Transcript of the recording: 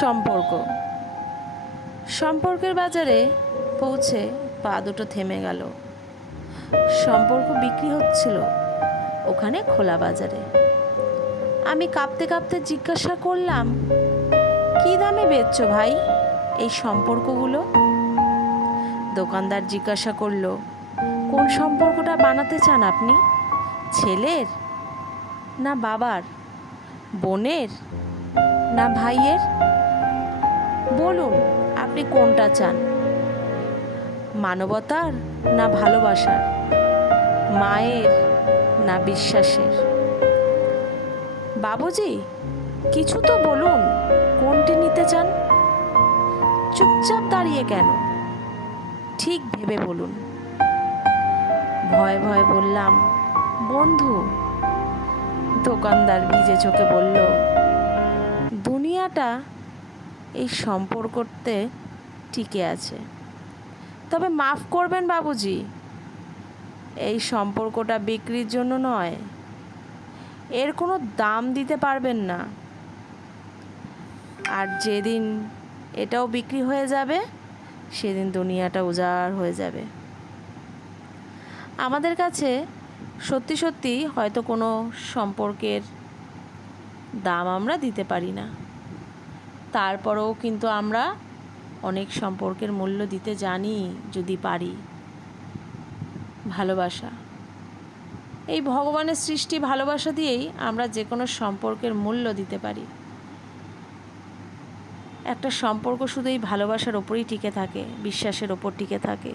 সম্পর্ক। সম্পর্কের বাজারে পৌঁছে পা দুটো থেমে গেল। সম্পর্ক বিক্রি হচ্ছিল ওখানে খোলা বাজারে। আমি কাঁপতে কাঁপতে জিজ্ঞাসা করলাম, কী দামে বেচছো ভাই এই সম্পর্কগুলো? দোকানদার জিজ্ঞাসা করলো, কোন সম্পর্কটা বানাতে চান আপনি? ছেলের না বাবার, বোনের না ভাইয়ের? বলুন আপনি কোনটা চান, মানবতার না ভালোবাসার, মায়ের না বিশ্বাসের? বাবুজি কিছু তো বলুন, কোনটি নিতে চান? চুপচাপ দাঁড়িয়ে কেন, ঠিক ভেবে বলুন। ভয়ে ভয়ে বললাম, বন্ধু। দোকানদার ভিজে চোখে বলল, দুনিয়াটা এই সম্পর্কতে টিকে আছে, তবে মাফ করবেন বাবুজি, এই সম্পর্কটা বিক্রির জন্য নয়, এর কোনো দাম দিতে পারবেন না। আর যেদিন এটাও বিক্রি হয়ে যাবে সেদিন দুনিয়াটা উজাড় হয়ে যাবে। আমাদের কাছে সত্যি সত্যি হয়তো কোনো সম্পর্কের দাম আমরা দিতে পারি না, তারপরেও কিন্তু আমরা অনেক সম্পর্কের মূল্য দিতে জানি যদি পারি। ভালোবাসা, এই ভগবানের সৃষ্টি ভালোবাসা দিয়েই আমরা যে কোনো সম্পর্কের মূল্য দিতে পারি। একটা সম্পর্ক শুধু এই ভালোবাসার ওপরেই টিকে থাকে, বিশ্বাসের ওপর টিকে থাকে।